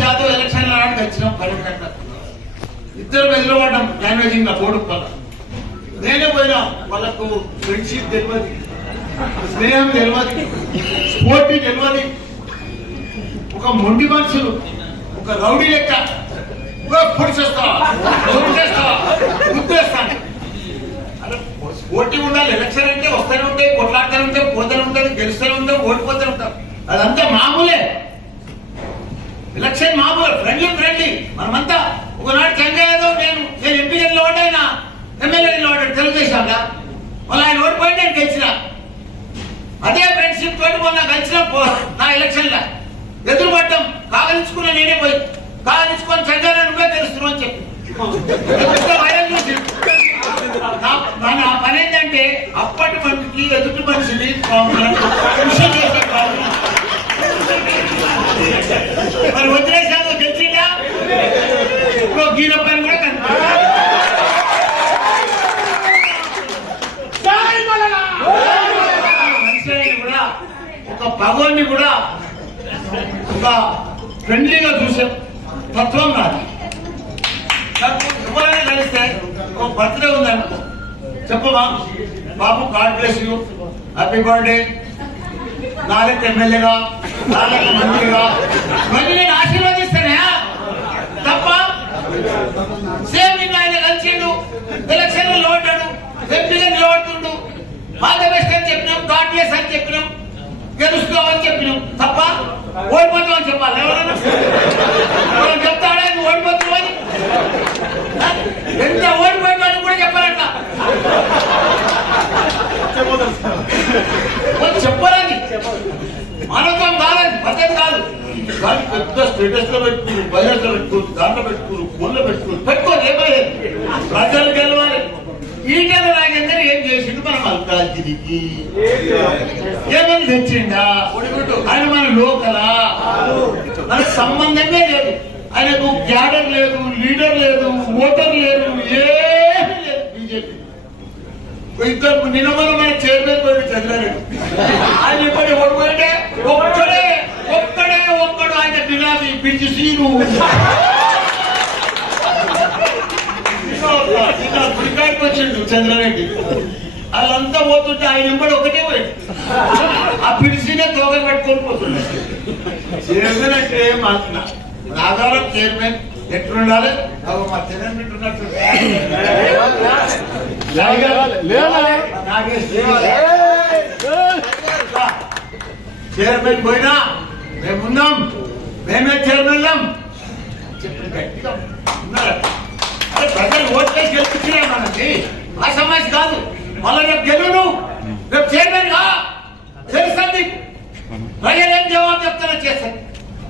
Yadav election ఆడడానికి వచ్చినాం. ఇద్దరు ఎదురుపడ్డాం ల్యాంగ్వేజింగ్ నా బోర్డు వల్ల. నేనే పోయినా, వాళ్ళకు ఫ్రెండ్షిప్ తెలియదు, స్నేహం తెలియదు, స్పోర్టీ తెలియదు. ఒక మొండి మనుషులు, ఒక రౌడీ లెక్క పొడిచేస్తావా, గుర్తేస్తాను. పోటీ ఉండాలి. ఎలక్షన్ అంటే వస్తూనే ఉంటాయి, కొట్లాడుతూనే ఉంటాయి, పోతూనే ఉంటుంది, గెలుస్తూనే ఉంటాం, ఓడిపోతూనే ఉంటాం. అదంతా మామూలే. ఎలక్షన్ మామూలు, ఫ్రెండ్లీ. మనమంతా ఒకనాడు చంద్రయ్య యాదవ్ నేను ఎంపీ నిలబడ్డా, ఎమ్మెల్యే నిలబడ్డాడు తెలుగుదేశంగా. మళ్ళీ ఆయన ఓడిపోయి నేను గెలిచిన. అదే ఫ్రెండ్షిప్ తోటి మొన్న గెలిచిన నా ఎలక్షన్ లా ఎదురుపడ్డం. కాగలించుకున్నా నేనే పోయి కాగలించుకొని చంద్రయ్య నువ్వే తెలుస్తున్నావు అని చెప్పి నా పని ఏంటంటే అప్పటి మనిషికి ఎదుటి మనిషిని మరి వదిలేసాము తెలిసిందా. ఇప్పుడు గీల పని కూడా మనిషిని కూడా ఒక భగవాన్ని కూడా ఒక ఫ్రెండ్లీగా చూసే తత్వం నాది. ఎవరైనా కలిస్తే ఒక బర్త్డే ఉందనుకో చెప్పమా బాబు, god bless you, happy birthday, నాలుగు ఎమ్మెల్యేగా, నాలుగు మంత్రిగా మళ్ళీ నేను ఆశీర్వదిస్తానే తప్ప. సేమ్ నిన్న ఆయన కలిసిండు, ఎలక్షన్ లో నిలబడ్డాడు, ఎంపీగా నిలబడుతుండు, మాధవ బెస్ట్ అని చెప్పినాం, గాడ్ బ్లెస్ అని చెప్పినాం, గెలుస్తామని చెప్పినాం తప్ప ఓడిపోతామని చెప్పాలి. ఎవరైనా చెప్తాడా నువ్వు ఓడిపోతావు అని? ఎంత ఓడిపోయాడు కూడా చెప్పాలంట. చెప్పరాని మానవత్వం కాదని పద్ధతి కాదు. కానీ పెద్ద స్టేటస్ లో పెట్టుకుని, బయట పెట్టుకుని, దాంట్లో పెట్టుకుని, ఫోన్లో పెట్టుకోని ఏమయ్యేది. ప్రజలు గెలవాలి. ఈటల రాజేందర్ ఏం చేసిండు మన మల్కాజిరికి? ఏమని తెచ్చిండా? ఆయన మన లోకలా? మనకు సంబంధమే లేదు. ఆయనకు క్యాడర్ లేదు, లీడర్ లేదు, ఓటర్ లేదు, ఏమీ లేదు. బీజేపీ ఇద్దరు నిన్నమల మన చైర్మన్ పోయి చంద్రారెడ్డి ఆయన ఇప్పటి ఓడిపోయింటే ఒక్కడు ఆయన బినామీ పిలిచి సీను గుడికాడికి వచ్చిండు చంద్రారెడ్డి. వాళ్ళంతా పోతుంటే ఆయన ఇంబడి ఒకటే పోయాడు. ఆ పిలిచినే తోగలు పెట్టుకొని పోతుండే. చైర్మన్ అంటే మాత్రం నాగారం చైర్మన్ ఎట్లుండాలి? మా చైర్మన్ పెట్టున్నట్టు చైర్మన్ పోయినా మేమున్నాం, మేమే చైర్మన్ చెప్పిన గట్టిగా ఉన్నారు. అదే ప్రజలు ఓట్లే గెలిపించినా మనకి ఆ సమస్య కాదు. మళ్ళీ రేపు గెలును, రేపు చైర్మన్ గా తెలుస్తుంది. ప్రజలు ఏం జవాబు చెప్తారో చేస్తారు.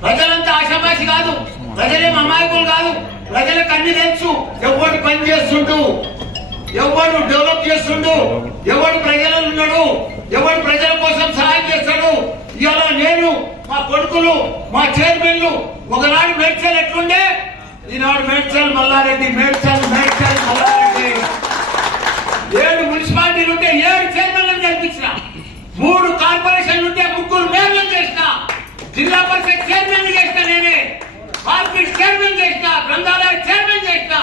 ప్రజలంతా ఆశామాషి కాదు, ప్రజలేం అమాయకులు కాదు. ప్రజలకు అన్ని తెలుసు. ఎవడు పని చేస్తుండు, ఎవడు డెవలప్ చేస్తుండు, ఎవడు ప్రజలలో ఉన్నాడు, ఎవడు ప్రజల కోసం సహాయం చేస్తాడు. ఇవాళ నేను, మా కొడుకులు, మా చైర్మన్లు ఒకనాడు మేడ్చల్ ఎట్లుండే, ఈనాడు మేడ్చల్ మల్లారెడ్డి, మేడ్చల్ మల్లారెడ్డి. 7 మున్సిపాలిటీలు ఉంటే 7 చైర్మన్లను గెలిపించిన, 3 కార్పొరేషన్లు ఉంటే 3 మేయర్లను చేసిన, జిల్లా పరిషత్ చైర్మన్ చేసిన నేనే, మార్కెట్ చైర్మన్ చేసిన, గ్రంథాలయ చైర్మన్ చేసిన,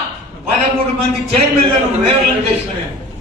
13 మంది చైర్మన్లను మేయర్లను చేసిన.